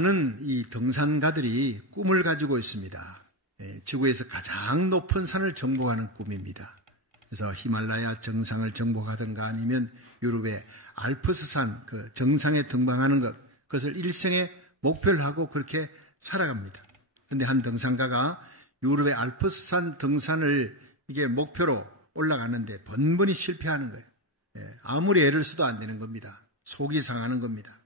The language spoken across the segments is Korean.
많은 이 등산가들이 꿈을 가지고 있습니다. 지구에서 가장 높은 산을 정복하는 꿈입니다. 그래서 히말라야 정상을 정복하든가 아니면 유럽의 알프스산 그 정상에 등반하는 그것을 일생의 목표를 하고 그렇게 살아갑니다. 그런데 한 등산가가 유럽의 알프스산 등산을 이게 목표로 올라가는데 번번이 실패하는 거예요. 아무리 애를 써도 안 되는 겁니다. 속이 상하는 겁니다.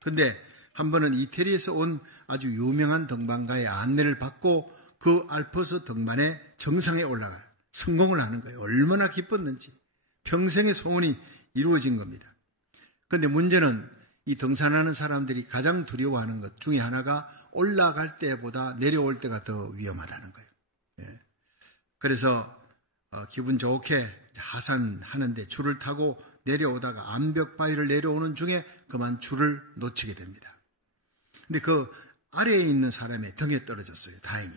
그런데 한 번은 이태리에서 온 아주 유명한 등반가의 안내를 받고 그 알프스 등반의 정상에 올라가요. 성공을 하는 거예요. 얼마나 기뻤는지. 평생의 소원이 이루어진 겁니다. 그런데 문제는 이 등산하는 사람들이 가장 두려워하는 것 중에 하나가 올라갈 때보다 내려올 때가 더 위험하다는 거예요. 그래서 기분 좋게 하산하는데 줄을 타고 내려오다가 암벽 바위를 내려오는 중에 그만 줄을 놓치게 됩니다. 근데 그 아래에 있는 사람의 등에 떨어졌어요. 다행히.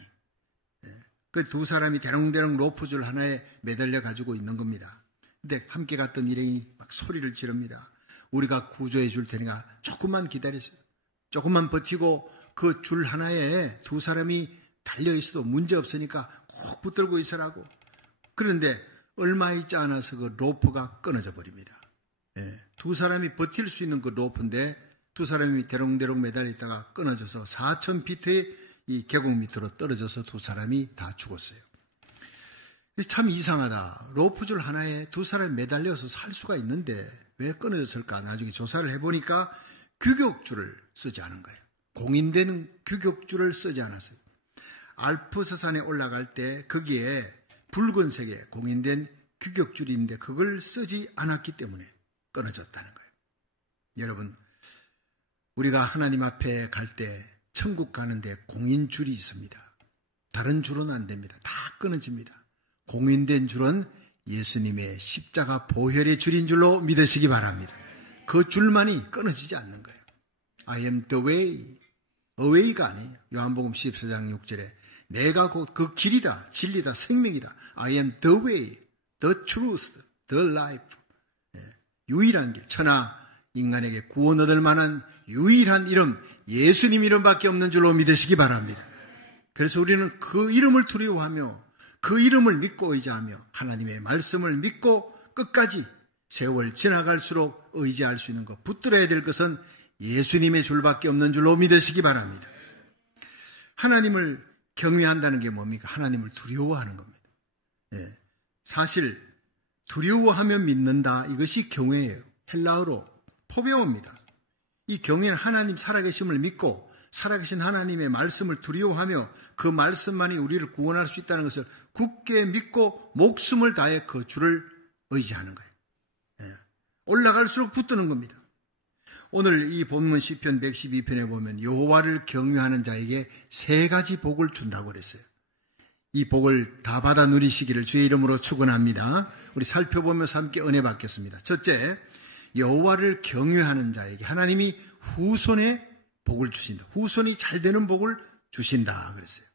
그 두 사람이 대롱대롱 로프줄 하나에 매달려 가지고 있는 겁니다. 근데 함께 갔던 일행이 막 소리를 지릅니다. 우리가 구조해 줄 테니까 조금만 기다리세요. 조금만 버티고 그 줄 하나에 두 사람이 달려 있어도 문제 없으니까 꼭 붙들고 있으라고. 그런데 얼마 있지 않아서 그 로프가 끊어져 버립니다. 두 사람이 버틸 수 있는 그 로프인데 두 사람이 대롱대롱 매달려 있다가 끊어져서 4,000피트의 이 계곡 밑으로 떨어져서 두 사람이 다 죽었어요. 참 이상하다. 로프줄 하나에 두 사람이 매달려서 살 수가 있는데 왜 끊어졌을까? 나중에 조사를 해보니까 규격줄을 쓰지 않은 거예요. 공인되는 규격줄을 쓰지 않았어요. 알프스산에 올라갈 때 거기에 붉은색의 공인된 규격줄인데 그걸 쓰지 않았기 때문에 끊어졌다는 거예요. 여러분, 우리가 하나님 앞에 갈 때 천국 가는데 공인줄이 있습니다. 다른 줄은 안 됩니다. 다 끊어집니다. 공인된 줄은 예수님의 십자가 보혈의 줄인 줄로 믿으시기 바랍니다. 그 줄만이 끊어지지 않는 거예요. I am the way. away가 아니에요. 요한복음 14장 6절에 내가 곧 그 길이다, 진리다, 생명이다. I am the way, the truth, the life. 유일한 길, 천하 인간에게 구원 얻을 만한 유일한 이름, 예수님 이름밖에 없는 줄로 믿으시기 바랍니다. 그래서 우리는 그 이름을 두려워하며 그 이름을 믿고 의지하며 하나님의 말씀을 믿고 끝까지 세월 지나갈수록 의지할 수 있는 것, 붙들어야 될 것은 예수님의 줄밖에 없는 줄로 믿으시기 바랍니다. 하나님을 경외한다는 게 뭡니까? 하나님을 두려워하는 겁니다. 사실 두려워하며 믿는다, 이것이 경외예요. 헬라어로 포베오입니다. 이 경외는 하나님 살아계심을 믿고 살아계신 하나님의 말씀을 두려워하며 그 말씀만이 우리를 구원할 수 있다는 것을 굳게 믿고 목숨을 다해 그 주를 의지하는 거예요. 올라갈수록 붙드는 겁니다. 오늘 이 본문 시편 112편에 보면 여호와를 경외하는 자에게 세 가지 복을 준다고 그랬어요. 이 복을 다 받아 누리시기를 주의 이름으로 축원합니다. 우리 살펴보면서 함께 은혜 받겠습니다. 첫째, 여호와를 경외하는 자에게 하나님이 후손의 복을 주신다. 후손이 잘 되는 복을 주신다 그랬어요.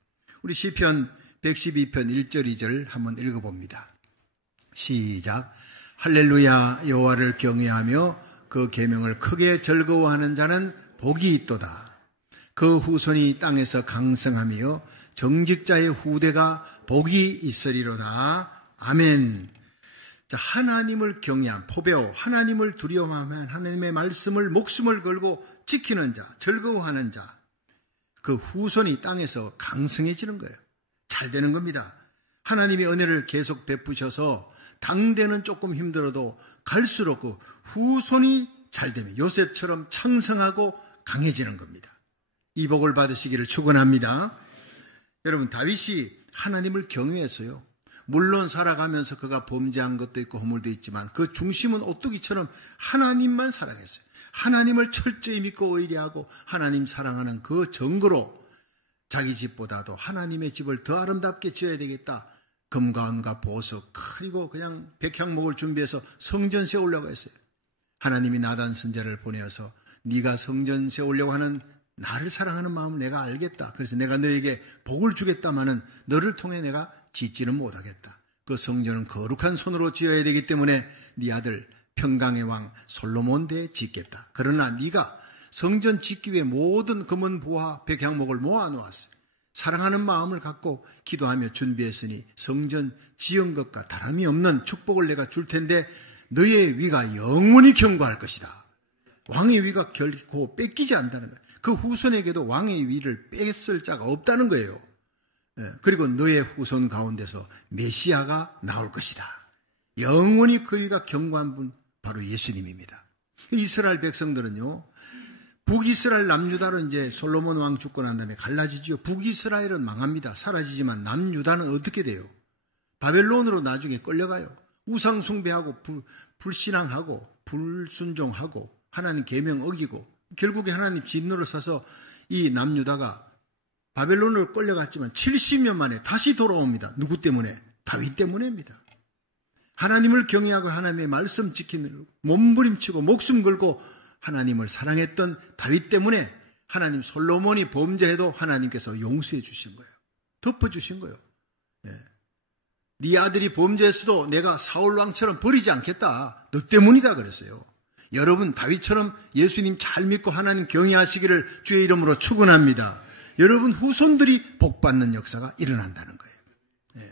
우리 시편 112편 1절 2절 한번 읽어봅니다. 시작. 할렐루야. 여호와를 경외하며 그 계명을 크게 즐거워하는 자는 복이 있도다. 그 후손이 땅에서 강성하며 정직자의 후대가 복이 있으리로다. 아멘. 자, 하나님을 경외한 포베오, 하나님을 두려워하면 하나님의 말씀을 목숨을 걸고 지키는 자, 즐거워하는 자, 그 후손이 땅에서 강성해지는 거예요. 잘 되는 겁니다. 하나님의 은혜를 계속 베푸셔서 당대는 조금 힘들어도 갈수록 그 후손이 잘 되면 요셉처럼 창성하고 강해지는 겁니다. 이 복을 받으시기를 축원합니다. 여러분, 다윗이 하나님을 경외했어요. 물론 살아가면서 그가 범죄한 것도 있고 허물도 있지만 그 중심은 오뚜기처럼 하나님만 사랑했어요. 하나님을 철저히 믿고 의리하고 하나님 사랑하는 그 정거로 자기 집보다도 하나님의 집을 더 아름답게 지어야 되겠다. 금과 은과 보석 그리고 그냥 백향목을 준비해서 성전 세우려고 했어요. 하나님이 나단 선지자를 보내어서 네가 성전 세우려고 하는 나를 사랑하는 마음을 내가 알겠다. 그래서 내가 너에게 복을 주겠다마는 너를 통해 내가 짓지는 못하겠다. 그 성전은 거룩한 손으로 지어야 되기 때문에 네 아들 평강의 왕 솔로몬 대에 짓겠다. 그러나 네가 성전 짓기 위해 모든 금은 보화 백향목을 모아놓았어요. 사랑하는 마음을 갖고 기도하며 준비했으니 성전 지은 것과 다름이 없는 축복을 내가 줄 텐데 너의 위가 영원히 견고할 것이다. 왕의 위가 결코 뺏기지 않는다는 거예요. 그 후손에게도 왕의 위를 뺏을 자가 없다는 거예요. 그리고 너의 후손 가운데서 메시아가 나올 것이다. 영원히 그 위가 견고한 분 바로 예수님입니다. 이스라엘 백성들은요, 북이스라엘 남유다로 이제 솔로몬 왕 죽고 난 다음에 갈라지죠. 북이스라엘은 망합니다. 사라지지만 남유다는 어떻게 돼요? 바벨론으로 나중에 끌려가요. 우상 숭배하고 불신앙하고 불순종하고 하나님 계명 어기고 결국에 하나님 진노를 써서 이 남유다가 바벨론으로 끌려갔지만 70년 만에 다시 돌아옵니다. 누구 때문에? 다윗 때문에입니다. 하나님을 경외하고 하나님의 말씀 지키는 몸부림치고 목숨 걸고 하나님을 사랑했던 다윗 때문에 하나님 솔로몬이 범죄해도 하나님께서 용서해 주신 거예요. 덮어주신 거예요. 네 아들이 범죄했어도 내가 사울 왕처럼 버리지 않겠다. 너 때문이다 그랬어요. 여러분 다윗처럼 예수님 잘 믿고 하나님 경외하시기를 주의 이름으로 축원합니다. 여러분 후손들이 복받는 역사가 일어난다는 거예요.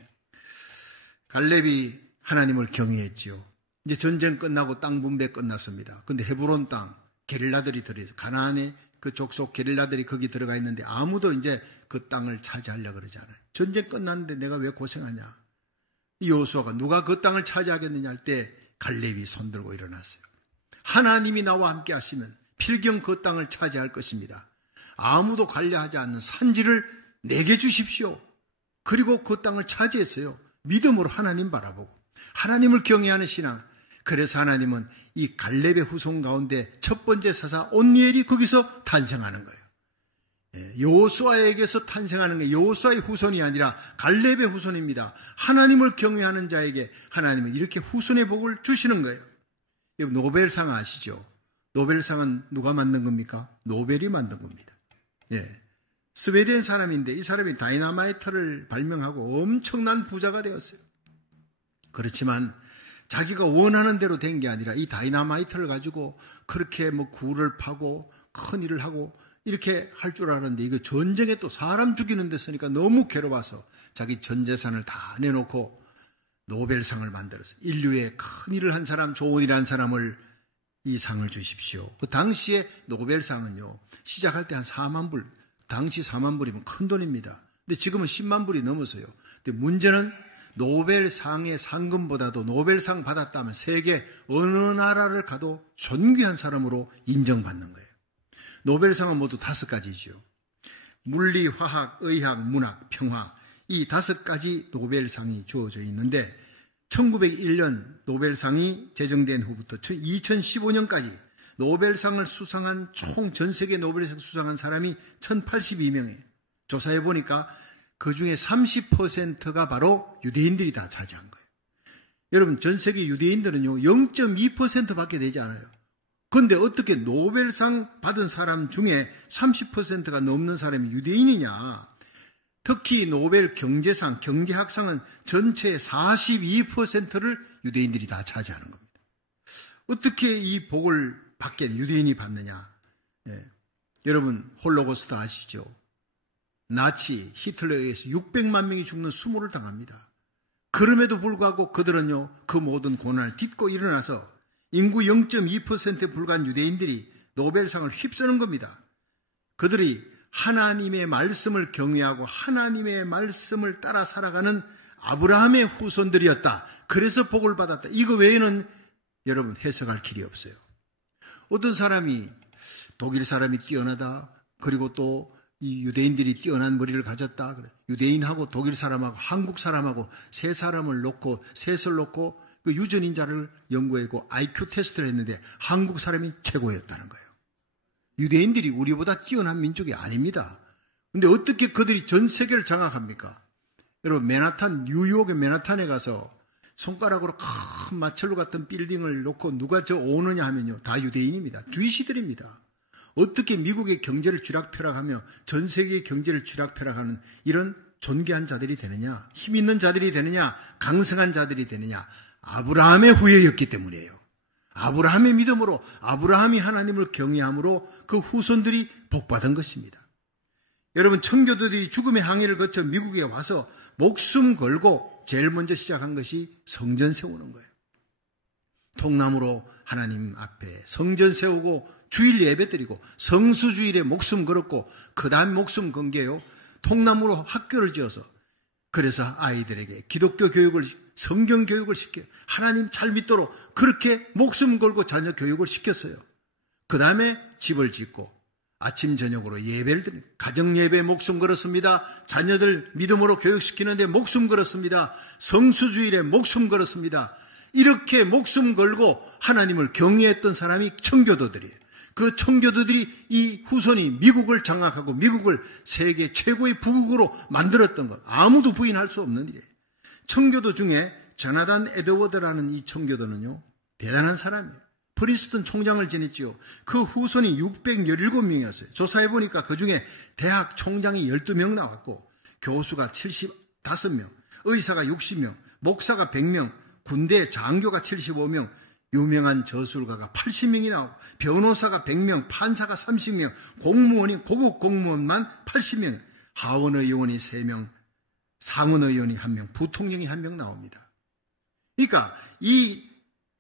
갈렙이 하나님을 경외했지요. 이제 전쟁 끝나고 땅 분배 끝났습니다. 근데 헤브론 땅 게릴라들이 들어있어요. 가나안의 그 족속 게릴라들이 거기 들어가 있는데 아무도 이제 그 땅을 차지하려고 그러지 않아요. 전쟁 끝났는데 내가 왜 고생하냐. 이 여호수아가 누가 그 땅을 차지하겠느냐 할 때 갈렙이 손들고 일어났어요. 하나님이 나와 함께 하시면 필경 그 땅을 차지할 것입니다. 아무도 관리하지 않는 산지를 내게 주십시오. 그리고 그 땅을 차지했어요. 믿음으로 하나님 바라보고 하나님을 경외하는 신앙. 그래서 하나님은 이 갈렙의 후손 가운데 첫 번째 사사 온니엘이 거기서 탄생하는 거예요. 여호수아에게서 탄생하는 게 여호수아의 후손이 아니라 갈렙의 후손입니다. 하나님을 경외하는 자에게 하나님은 이렇게 후손의 복을 주시는 거예요. 노벨상 아시죠? 노벨상은 누가 만든 겁니까? 노벨이 만든 겁니다. 스웨덴 사람인데 이 사람이 다이나마이트를 발명하고 엄청난 부자가 되었어요. 그렇지만 자기가 원하는 대로 된 게 아니라 이 다이나마이트를 가지고 그렇게 굴을 파고 큰 일을 하고 이렇게 할 줄 알았는데 이거 전쟁에 또 사람 죽이는 데 쓰니까 너무 괴로워서 자기 전 재산을 다 내놓고 노벨상을 만들었어요. 인류의 큰 일을 한 사람, 좋은 일을 한 사람을 이 상을 주십시오. 그 당시에 노벨상은요, 시작할 때 한 4만 불, 당시 4만 불이면 큰 돈입니다. 근데 지금은 10만 불이 넘어서요. 근데 문제는 노벨상의 상금보다도 노벨상 받았다면 세계 어느 나라를 가도 존귀한 사람으로 인정받는 거예요. 노벨상은 모두 5가지죠. 물리, 화학, 의학, 문학, 평화 이 5가지 노벨상이 주어져 있는데 1901년 노벨상이 제정된 후부터 2015년까지 노벨상을 수상한 총 전 세계 노벨상 수상한 사람이 1082명이에요. 조사해 보니까 그 중에 30%가 바로 유대인들이 다 차지한 거예요. 여러분 전 세계 유대인들은요 0.2%밖에 되지 않아요. 그런데 어떻게 노벨상 받은 사람 중에 30%가 넘는 사람이 유대인이냐. 특히 노벨 경제상, 경제학상은 전체의 42%를 유대인들이 다 차지하는 겁니다. 어떻게 이 복을 받게 유대인이 받느냐. 여러분 홀로코스트 아시죠? 나치, 히틀러에 의해서 600만 명이 죽는 수모를 당합니다. 그럼에도 불구하고 그들은요 그 모든 고난을 딛고 일어나서 인구 0.2%에 불과한 유대인들이 노벨상을 휩쓰는 겁니다. 그들이 하나님의 말씀을 경외하고 하나님의 말씀을 따라 살아가는 아브라함의 후손들이었다. 그래서 복을 받았다. 이거 외에는 여러분 해석할 길이 없어요. 어떤 사람이 독일 사람이 뛰어나다. 그리고 또 이 유대인들이 뛰어난 머리를 가졌다. 유대인하고 독일 사람하고 한국 사람하고 세 사람을 놓고 셋을 놓고 그 유전인자를 연구하고 IQ 테스트를 했는데 한국 사람이 최고였다는 거예요. 유대인들이 우리보다 뛰어난 민족이 아닙니다. 그런데 어떻게 그들이 전 세계를 장악합니까? 여러분 맨하탄, 뉴욕의 맨하탄에 가서 손가락으로 큰 마철로 같은 빌딩을 놓고 누가 저 오느냐 하면요 다 유대인입니다. 주이시들입니다. 어떻게 미국의 경제를 쥐락펴락하며 전 세계의 경제를 쥐락펴락하는 이런 존귀한 자들이 되느냐, 힘 있는 자들이 되느냐, 강성한 자들이 되느냐, 아브라함의 후예였기 때문이에요. 아브라함의 믿음으로 아브라함이 하나님을 경외함으로 그 후손들이 복받은 것입니다. 여러분, 청교도들이 죽음의 항해를 거쳐 미국에 와서 목숨 걸고 제일 먼저 시작한 것이 성전 세우는 거예요. 통나무로 하나님 앞에 성전 세우고 주일 예배 드리고 성수주일에 목숨 걸었고 그 다음 목숨 건 게요, 통나무로 학교를 지어서 그래서 아이들에게 기독교 교육을, 성경 교육을 시켜요. 하나님 잘 믿도록 그렇게 목숨 걸고 자녀 교육을 시켰어요. 그 다음에 집을 짓고 아침 저녁으로 예배를 드립니다. 가정 예배에 목숨 걸었습니다. 자녀들 믿음으로 교육시키는데 목숨 걸었습니다. 성수주일에 목숨 걸었습니다. 이렇게 목숨 걸고 하나님을 경외했던 사람이 청교도들이에요. 그 청교도들이 이 후손이 미국을 장악하고 미국을 세계 최고의 부국으로 만들었던 것, 아무도 부인할 수 없는 일이에요. 청교도 중에 조나단 에드워드라는 이 청교도는요, 대단한 사람이에요. 프리스턴 총장을 지냈지요. 그 후손이 617명이었어요. 조사해보니까 그 중에 대학 총장이 12명 나왔고 교수가 75명, 의사가 60명, 목사가 100명, 군대 장교가 75명, 유명한 저술가가 80명이 나오고 변호사가 100명, 판사가 30명, 공무원이 고급 공무원만 80명, 하원의원이 3명, 상원의원이 1명, 부통령이 1명 나옵니다. 그러니까 이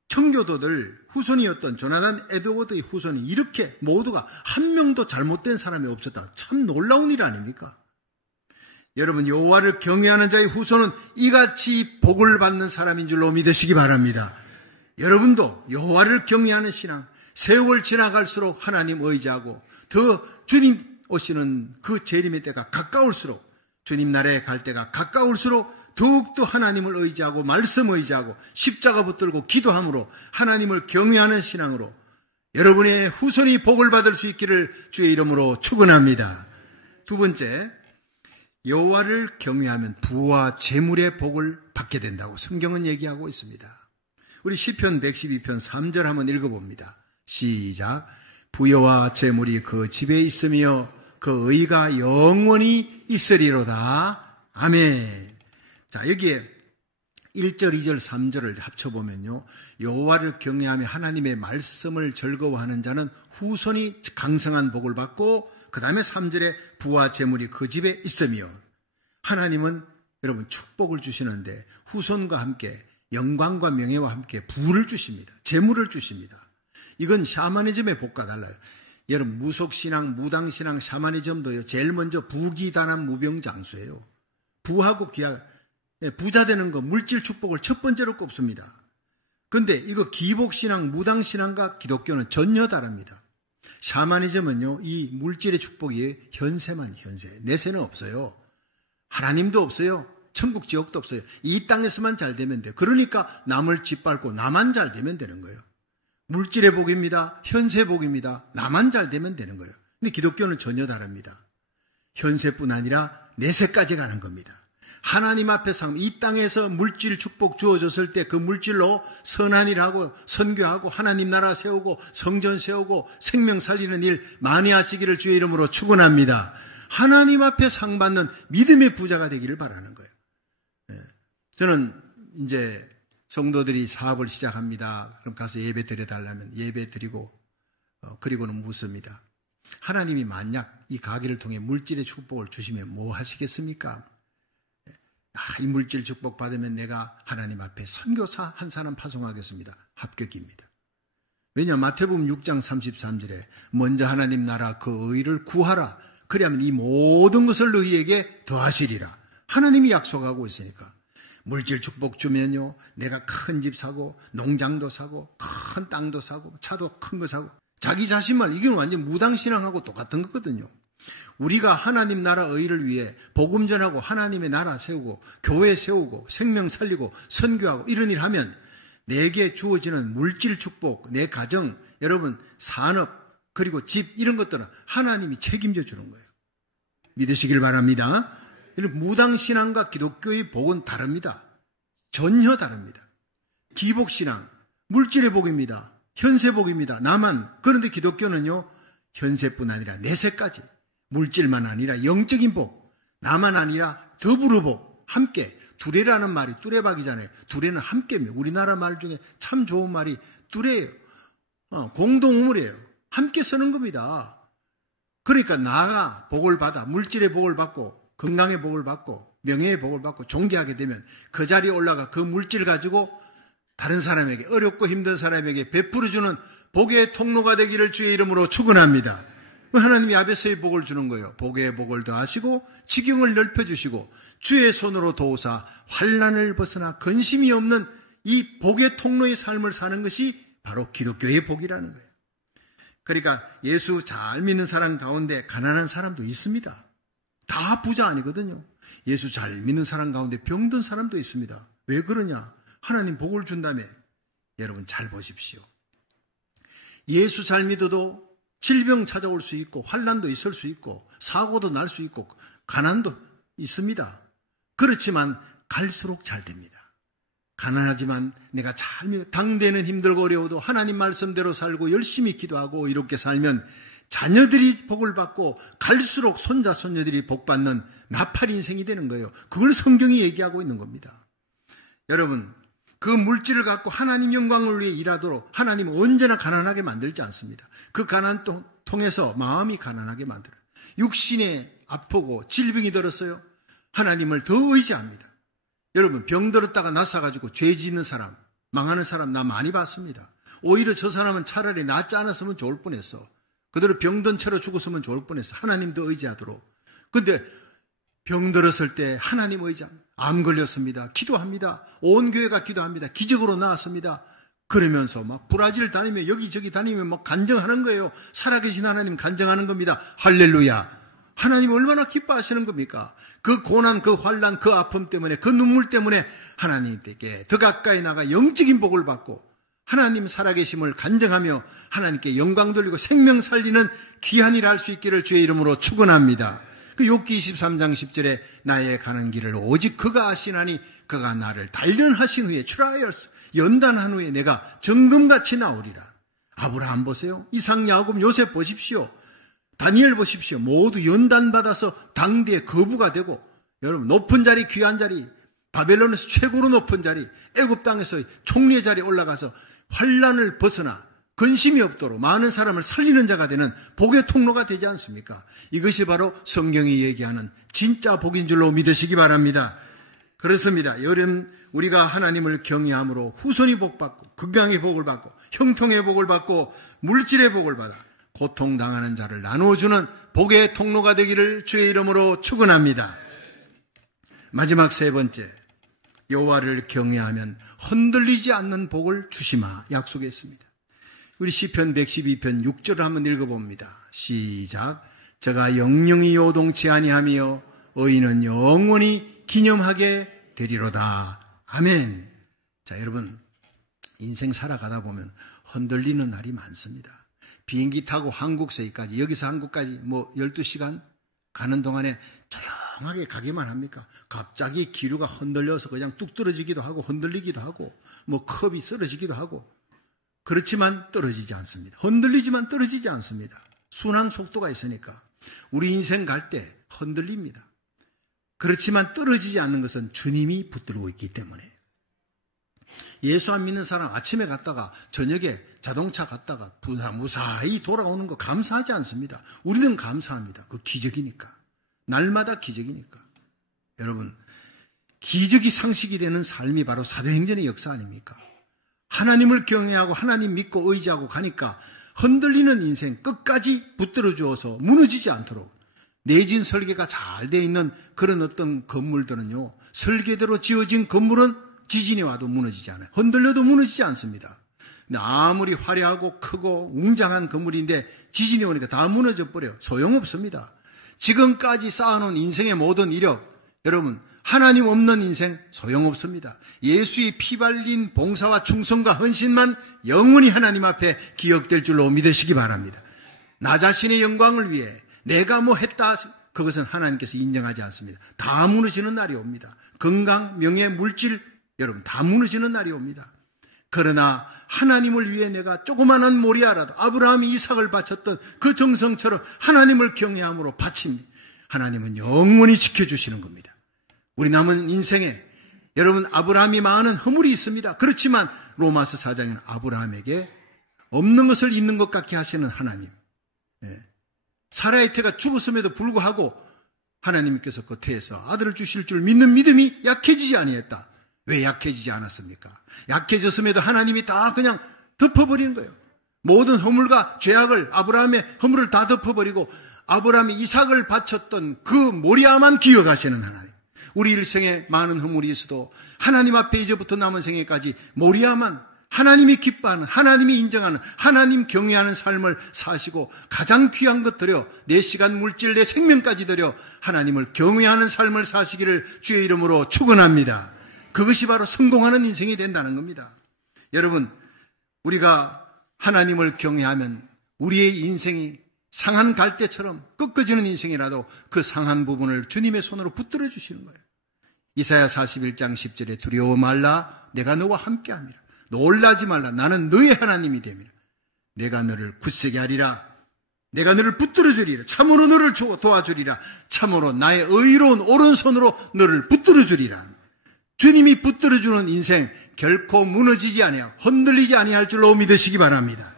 청교도들 후손이었던 조나단 에드워드의 후손이 이렇게 모두가 한 명도 잘못된 사람이 없었다. 참 놀라운 일 아닙니까? 여러분, 여호와를 경외하는 자의 후손은 이같이 복을 받는 사람인 줄로 믿으시기 바랍니다. 여러분도 여호와를 경외하는 신앙, 세월 지나갈수록 하나님 의지하고 더 주님 오시는 그 재림의 때가 가까울수록, 주님 나라에 갈 때가 가까울수록 더욱더 하나님을 의지하고 말씀 의지하고 십자가 붙들고 기도함으로 하나님을 경외하는 신앙으로 여러분의 후손이 복을 받을 수 있기를 주의 이름으로 축원합니다. 두 번째, 여호와를 경외하면 부와 재물의 복을 받게 된다고 성경은 얘기하고 있습니다. 우리 시편 112편 3절 한번 읽어봅니다. 시작. 부여와 재물이 그 집에 있으며 그 의가 영원히 있으리로다. 아멘. 자, 여기에 1절, 2절, 3절을 합쳐보면요, 여호와를 경외하며 하나님의 말씀을 즐거워하는 자는 후손이 강성한 복을 받고, 그 다음에 3절에 부와 재물이 그 집에 있으며, 하나님은 여러분 축복을 주시는데 후손과 함께 영광과 명예와 함께 부를 주십니다. 재물을 주십니다. 이건 샤머니즘의 복과 달라요. 여러분, 무속신앙, 무당신앙, 샤머니즘도요, 제일 먼저 부귀단한 무병장수예요. 부하고 부자 되는 거, 물질 축복을 첫 번째로 꼽습니다. 근데 이거 기복신앙, 무당신앙과 기독교는 전혀 다릅니다. 샤머니즘은요, 이 물질의 축복이 현세만 현세, 내세는 없어요. 하나님도 없어요. 천국 지옥도 없어요. 이 땅에서만 잘 되면 돼요. 그러니까 남을 짓밟고 나만 잘 되면 되는 거예요. 물질의 복입니다. 현세 복입니다. 나만 잘 되면 되는 거예요. 근데 기독교는 전혀 다릅니다. 현세뿐 아니라 내세까지 가는 겁니다. 하나님 앞에 이 땅에서 물질 축복 주어졌을 때 그 물질로 선한 일하고 선교하고 하나님 나라 세우고 성전 세우고 생명 살리는 일 많이 하시기를 주의 이름으로 축원합니다. 하나님 앞에 상 받는 믿음의 부자가 되기를 바라는 거예요. 저는 이제 성도들이 사업을 시작합니다. 그럼 가서 예배 드려달라면 예배 드리고 그리고는 묻습니다. 하나님이 만약 이 가게를 통해 물질의 축복을 주시면 뭐 하시겠습니까? 이 물질 축복 받으면 내가 하나님 앞에 선교사 한 사람 파송하겠습니다. 합격입니다. 왜냐, 마태복음 6장 33절에 먼저 하나님 나라 그 의를 구하라. 그리하면 이 모든 것을 너희에게 더하시리라. 하나님이 약속하고 있으니까. 물질 축복 주면요, 내가 큰 집 사고 농장도 사고 큰 땅도 사고 차도 큰 거 사고, 자기 자신만, 이건 완전 무당신앙하고 똑같은 거거든요. 우리가 하나님 나라 의를 위해 복음 전하고 하나님의 나라 세우고 교회 세우고 생명 살리고 선교하고 이런 일 하면 내게 주어지는 물질 축복, 내 가정, 여러분 산업 그리고 집 이런 것들은 하나님이 책임져 주는 거예요. 믿으시길 바랍니다. 무당신앙과 기독교의 복은 다릅니다. 전혀 다릅니다. 기복신앙, 물질의 복입니다. 현세복입니다. 나만. 그런데 기독교는요, 현세뿐 아니라 내세까지, 물질만 아니라 영적인 복, 나만 아니라 더불어 복, 함께. 두레라는 말이 뚜레박이잖아요. 두레는 함께입니다. 우리나라 말 중에 참 좋은 말이 뚜레예요. 공동 우물이에요. 함께 쓰는 겁니다. 그러니까 나가 복을 받아 물질의 복을 받고 건강의 복을 받고 명예의 복을 받고 존귀하게 되면 그 자리에 올라가 그 물질 가지고 다른 사람에게, 어렵고 힘든 사람에게 베풀어주는 복의 통로가 되기를 주의 이름으로 축원합니다. 하나님이 야베스의 복을 주는 거예요. 복의 복을 더하시고 지경을 넓혀주시고 주의 손으로 도우사 환난을 벗어나 근심이 없는 이 복의 통로의 삶을 사는 것이 바로 기독교의 복이라는 거예요. 그러니까 예수 잘 믿는 사람 가운데 가난한 사람도 있습니다. 다 부자 아니거든요. 예수 잘 믿는 사람 가운데 병든 사람도 있습니다. 왜 그러냐? 하나님 복을 준다며. 여러분 잘 보십시오. 예수 잘 믿어도 질병 찾아올 수 있고 환난도 있을 수 있고 사고도 날 수 있고 가난도 있습니다. 그렇지만 갈수록 잘 됩니다. 가난하지만 내가 잘 믿어 당대는 힘들고 어려워도 하나님 말씀대로 살고 열심히 기도하고 이렇게 살면 자녀들이 복을 받고 갈수록 손자 손녀들이 복받는 나팔 인생이 되는 거예요. 그걸 성경이 얘기하고 있는 겁니다. 여러분 그 물질을 갖고 하나님 영광을 위해 일하도록 하나님은 언제나 가난하게 만들지 않습니다. 그 가난 통해서 마음이 가난하게 만들어요. 육신에 아프고 질병이 들었어요. 하나님을 더 의지합니다. 여러분 병 들었다가 나서가지고 죄 짓는 사람, 망하는 사람 나 많이 봤습니다. 오히려 저 사람은 차라리 낫지 않았으면 좋을 뻔했어. 그대로 병든 채로 죽었으면 좋을 뻔했어. 하나님 더 의지하도록. 근데 병 들었을 때 하나님 의지합니다. 암 걸렸습니다. 기도합니다. 온 교회가 기도합니다. 기적으로 나았습니다. 그러면서 막 브라질 다니며 여기저기 다니며 막 간증하는 거예요. 살아계신 하나님 간증하는 겁니다. 할렐루야. 하나님 얼마나 기뻐하시는 겁니까? 그 고난, 그 환난, 그 아픔 때문에, 그 눈물 때문에 하나님께 더 가까이 나가 영적인 복을 받고 하나님 살아계심을 간증하며 하나님께 영광 돌리고 생명 살리는 귀한 일 할 수 있기를 주의 이름으로 축원합니다. 그 욥기 23장 10절에 나의 가는 길을 오직 그가 아시나니 그가 나를 단련하신 후에 출하하였어. 연단한 후에 내가 정금같이 나오리라. 아브라함 보세요. 이삭, 야곱, 요셉 보십시오. 다니엘 보십시오. 모두 연단받아서 당대의 거부가 되고 여러분 높은 자리, 귀한 자리, 바벨론에서 최고로 높은 자리, 애굽 땅에서 총리의 자리에 올라가서 환난을 벗어나 근심이 없도록 많은 사람을 살리는 자가 되는 복의 통로가 되지 않습니까? 이것이 바로 성경이 얘기하는 진짜 복인 줄로 믿으시기 바랍니다. 그렇습니다. 여름 우리가 하나님을 경외함으로 후손이 복받고 건강의 복을 받고 형통의 복을 받고 물질의 복을 받아 고통당하는 자를 나누어주는 복의 통로가 되기를 주의 이름으로 축원합니다. 마지막 세 번째, 여호와를 경외하면 흔들리지 않는 복을 주시마 약속했습니다. 우리 시편 112편 6절을 한번 읽어봅니다. 시작. 저가 영영이 요동치 아니하며 의인은 영원히 기념하게 되리로다. 아멘. 자, 여러분 인생 살아가다 보면 흔들리는 날이 많습니다. 비행기 타고 한국서까지 여기서 한국까지 12시간 가는 동안에 조용하게 가기만 합니까? 갑자기 기류가 흔들려서 그냥 뚝 떨어지기도 하고 흔들리기도 하고 컵이 쓰러지기도 하고 그렇지만 떨어지지 않습니다. 흔들리지만 떨어지지 않습니다. 순항 속도가 있으니까 우리 인생 갈 때 흔들립니다. 그렇지만 떨어지지 않는 것은 주님이 붙들고 있기 때문에. 예수 안 믿는 사람 아침에 갔다가 저녁에 자동차 갔다가 무사히 돌아오는 거 감사하지 않습니다. 우리는 감사합니다. 그 기적이니까. 날마다 기적이니까. 여러분, 기적이 상식이 되는 삶이 바로 사도행전의 역사 아닙니까? 하나님을 경외하고 하나님 믿고 의지하고 가니까 흔들리는 인생 끝까지 붙들어 주어서 무너지지 않도록 내진 설계가 잘 돼 있는 그런 어떤 건물들은요, 설계대로 지어진 건물은 지진이 와도 무너지지 않아요. 흔들려도 무너지지 않습니다. 근데 아무리 화려하고 크고 웅장한 건물인데 지진이 오니까 다 무너져 버려요. 소용없습니다. 지금까지 쌓아놓은 인생의 모든 이력, 여러분 하나님 없는 인생 소용없습니다. 예수의 피 발린 봉사와 충성과 헌신만 영원히 하나님 앞에 기억될 줄로 믿으시기 바랍니다. 나 자신의 영광을 위해 내가 뭐 했다, 그것은 하나님께서 인정하지 않습니다. 다 무너지는 날이 옵니다. 건강, 명예, 물질, 여러분 다 무너지는 날이 옵니다. 그러나 하나님을 위해 내가 조그마한 모리아라도 아브라함이 이삭을 바쳤던 그 정성처럼 하나님을 경외함으로 바칩니다. 하나님은 영원히 지켜주시는 겁니다. 우리 남은 인생에 여러분 아브라함이 많은 허물이 있습니다. 그렇지만 로마서 4장에는 아브라함에게 없는 것을 있는 것 같게 하시는 하나님. 사라의 태가 죽었음에도 불구하고 하나님께서 그 태에서 아들을 주실 줄 믿는 믿음이 약해지지 아니했다. 왜 약해지지 않았습니까? 약해졌음에도 하나님이 다 그냥 덮어버리는 거예요. 모든 허물과 죄악을, 아브라함의 허물을 다 덮어버리고 아브라함이 이삭을 바쳤던 그 모리아만 기억하시는 하나님. 우리 일생에 많은 허물이 있어도 하나님 앞에 이제부터 남은 생애까지 모리아만, 하나님이 기뻐하는, 하나님이 인정하는, 하나님 경외하는 삶을 사시고 가장 귀한 것 들여, 내 시간, 물질, 내 생명까지 들여 하나님을 경외하는 삶을 사시기를 주의 이름으로 축원합니다. 그것이 바로 성공하는 인생이 된다는 겁니다. 여러분, 우리가 하나님을 경외하면 우리의 인생이 상한 갈대처럼 꺾어지는 인생이라도 그 상한 부분을 주님의 손으로 붙들어 주시는 거예요. 이사야 41장 10절에 두려워 말라, 내가 너와 함께함이라. 놀라지 말라, 나는 너의 하나님이 됨이라. 내가 너를 굳세게 하리라. 내가 너를 붙들어 주리라. 참으로 너를 도와주리라. 참으로 나의 의로운 오른손으로 너를 붙들어 주리라. 주님이 붙들어 주는 인생 결코 무너지지 아니하고 흔들리지 아니할 줄로 믿으시기 바랍니다.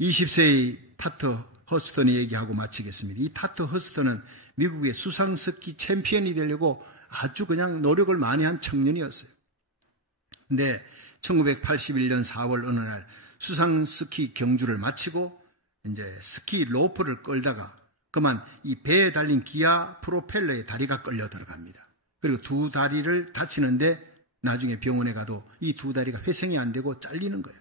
20세의 타터 허스턴이 얘기하고 마치겠습니다. 이 타터 허스턴은 미국의 수상스키 챔피언이 되려고 아주 그냥 노력을 많이 한 청년이었어요. 근데 1981년 4월 어느 날 수상스키 경주를 마치고 이제 스키 로프를 끌다가 그만 이 배에 달린 기아 프로펠러에 다리가 끌려 들어갑니다. 그리고 두 다리를 다치는데 나중에 병원에 가도 이 두 다리가 회생이 안 되고 잘리는 거예요.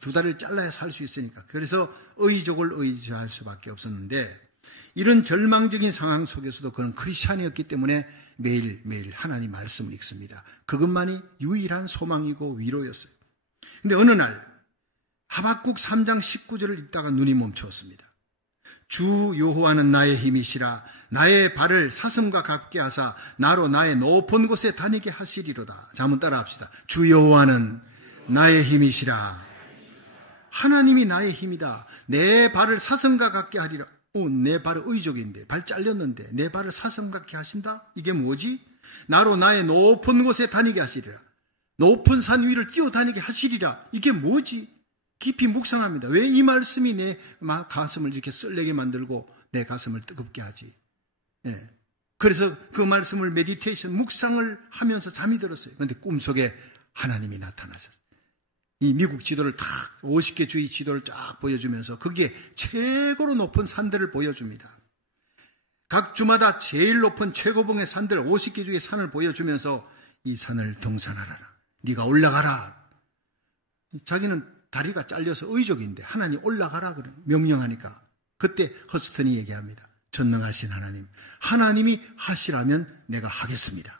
두 다리를 잘라야 살 수 있으니까. 그래서 의족을 의지할 수밖에 없었는데 이런 절망적인 상황 속에서도 그는 크리스찬이었기 때문에 매일매일 하나님 말씀을 읽습니다. 그것만이 유일한 소망이고 위로였어요. 근데 어느 날 하박국 3장 19절을 읽다가 눈이 멈추었습니다. 주 여호와는 나의 힘이시라. 나의 발을 사슴과 같게 하사 나로 나의 높은 곳에 다니게 하시리로다. 자, 한번 따라합시다. 주 여호와는 나의 힘이시라. 하나님이 나의 힘이다. 내 발을 사슴과 같게 하리라. 내 발은 의족인데, 발 잘렸는데 내 발을 사슴 같게 하신다? 이게 뭐지? 나로 나의 높은 곳에 다니게 하시리라. 높은 산 위를 뛰어다니게 하시리라. 이게 뭐지? 깊이 묵상합니다. 왜 이 말씀이 내 가슴을 이렇게 썰레게 만들고 내 가슴을 뜨겁게 하지? 그래서 그 말씀을 메디테이션, 묵상을 하면서 잠이 들었어요. 그런데 꿈속에 하나님이 나타나셨어요. 이 미국 지도를 딱 50개 주의 지도를 쫙 보여주면서 거기에 최고로 높은 산들을 보여줍니다. 각 주마다 제일 높은 최고봉의 산들 50개 주의 산을 보여주면서 이 산을 등산하라. 네가 올라가라. 자기는 다리가 잘려서 의족인데 하나님 올라가라 그래 명령하니까 그때 허스턴이 얘기합니다. 전능하신 하나님, 하나님이 하시라면 내가 하겠습니다.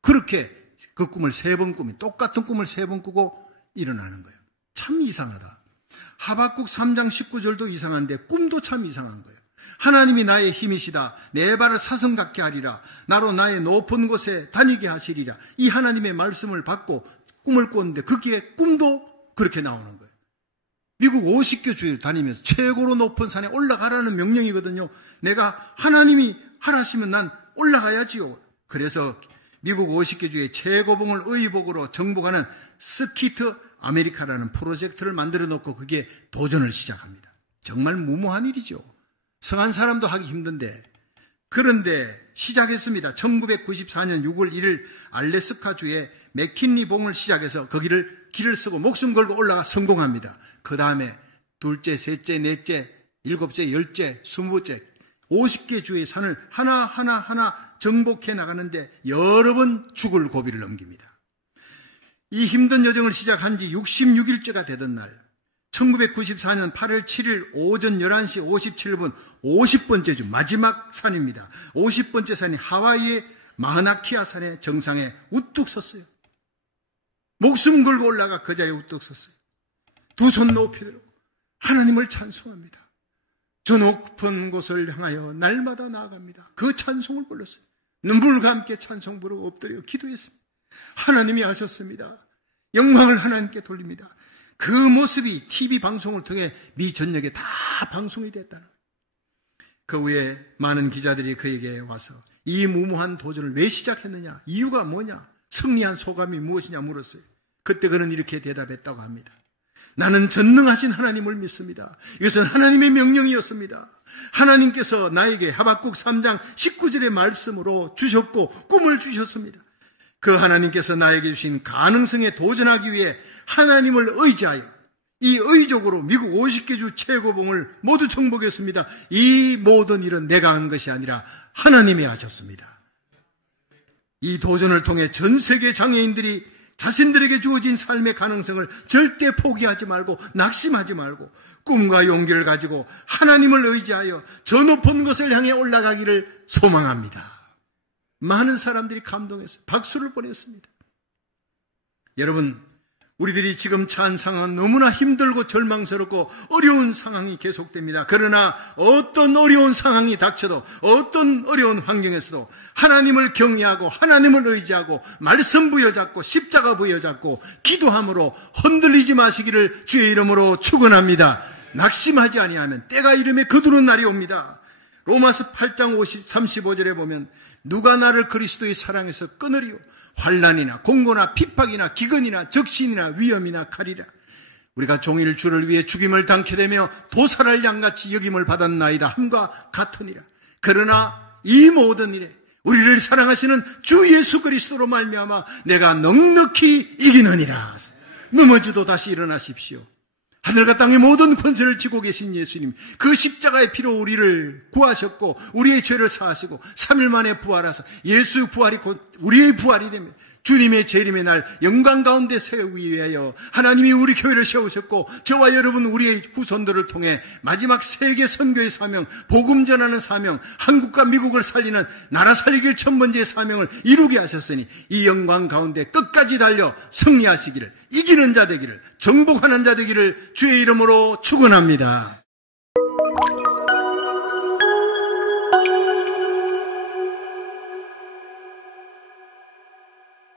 그렇게 그 꿈을 3번 꾸미 똑같은 꿈을 3번 꾸고 일어나는 거예요. 참 이상하다. 하박국 3장 19절도 이상한데 꿈도 참 이상한 거예요. 하나님이 나의 힘이시다. 내 발을 사슴 같게 하리라. 나로 나의 높은 곳에 다니게 하시리라. 이 하나님의 말씀을 받고 꿈을 꿨는데 거기에 꿈도 그렇게 나오는 거예요. 미국 50개 주에 다니면서 최고로 높은 산에 올라가라는 명령이거든요. 내가 하나님이 하라시면 난 올라가야지요. 그래서 미국 50개 주의 최고봉을 의복으로 정복하는 스키트 아메리카라는 프로젝트를 만들어 놓고 그게 도전을 시작합니다. 정말 무모한 일이죠. 성한 사람도 하기 힘든데. 그런데 시작했습니다. 1994년 6월 1일 알래스카주의 맥킨리 봉을 시작해서 거기를 길을 쓰고 목숨 걸고 올라가 성공합니다. 그 다음에 둘째, 셋째, 넷째, 일곱째, 열째, 20째 50개 주의 산을 하나 정복해 나가는데 여러 번 죽을 고비를 넘깁니다. 이 힘든 여정을 시작한 지 66일째가 되던 날 1994년 8월 7일 오전 11시 57분 50번째 주 마지막 산입니다. 50번째 산이 하와이의 마하나키아 산의 정상에 우뚝 섰어요. 목숨 걸고 올라가 그 자리에 우뚝 섰어요. 두 손 높이 들고 하나님을 찬송합니다. 저 높은 곳을 향하여 날마다 나아갑니다. 그 찬송을 불렀어요. 눈물과 함께 찬송 부르고 엎드려 기도했습니다. 하나님이 하셨습니다. 영광을 하나님께 돌립니다. 그 모습이 TV 방송을 통해 미 전역에 다 방송이 됐다는 거예요. 그 후에 많은 기자들이 그에게 와서 이 무모한 도전을 왜 시작했느냐, 이유가 뭐냐, 승리한 소감이 무엇이냐 물었어요. 그때 그는 이렇게 대답했다고 합니다. 나는 전능하신 하나님을 믿습니다. 이것은 하나님의 명령이었습니다. 하나님께서 나에게 하박국 3장 19절의 말씀으로 주셨고 꿈을 주셨습니다. 그 하나님께서 나에게 주신 가능성에 도전하기 위해 하나님을 의지하여 이 의적으로 미국 50개 주 최고봉을 모두 정복했습니다. 이 모든 일은 내가 한 것이 아니라 하나님이 하셨습니다. 이 도전을 통해 전 세계 장애인들이 자신들에게 주어진 삶의 가능성을 절대 포기하지 말고 낙심하지 말고 꿈과 용기를 가지고 하나님을 의지하여 저 높은 것을 향해 올라가기를 소망합니다. 많은 사람들이 감동해서 박수를 보냈습니다. 여러분, 우리들이 지금 처한 상황은 너무나 힘들고 절망스럽고 어려운 상황이 계속됩니다. 그러나 어떤 어려운 상황이 닥쳐도 어떤 어려운 환경에서도 하나님을 경외하고 하나님을 의지하고 말씀 부여잡고 십자가 부여잡고 기도함으로 흔들리지 마시기를 주의 이름으로 축원합니다. 낙심하지 아니하면 때가 이름에 거두는 날이 옵니다. 로마서 8장 35절에 보면 누가 나를 그리스도의 사랑에서 끊으리요? 환난이나 공고나 핍박이나 기근이나 적신이나 위험이나 칼이라. 우리가 종일 주를 위해 죽임을 당케 되며 도살할 양같이 여김을 받았나이다 함과 같으니라. 그러나 이 모든 일에 우리를 사랑하시는 주 예수 그리스도로 말미암아 내가 넉넉히 이기느니라. 넘어져도 다시 일어나십시오. 하늘과 땅의 모든 권세를 쥐고 계신 예수님, 그 십자가의 피로 우리를 구하셨고 우리의 죄를 사하시고 3일 만에 부활하사 예수의 부활이 곧 우리의 부활이 되며 주님의 재림의 날 영광 가운데 세우기 위하여 하나님이 우리 교회를 세우셨고 저와 여러분 우리의 후손들을 통해 마지막 세계 선교의 사명, 복음 전하는 사명, 한국과 미국을 살리는 나라 살리길 첫 번째 사명을 이루게 하셨으니 이 영광 가운데 끝까지 달려 승리하시기를, 이기는 자 되기를, 정복하는 자 되기를 주의 이름으로 축원합니다.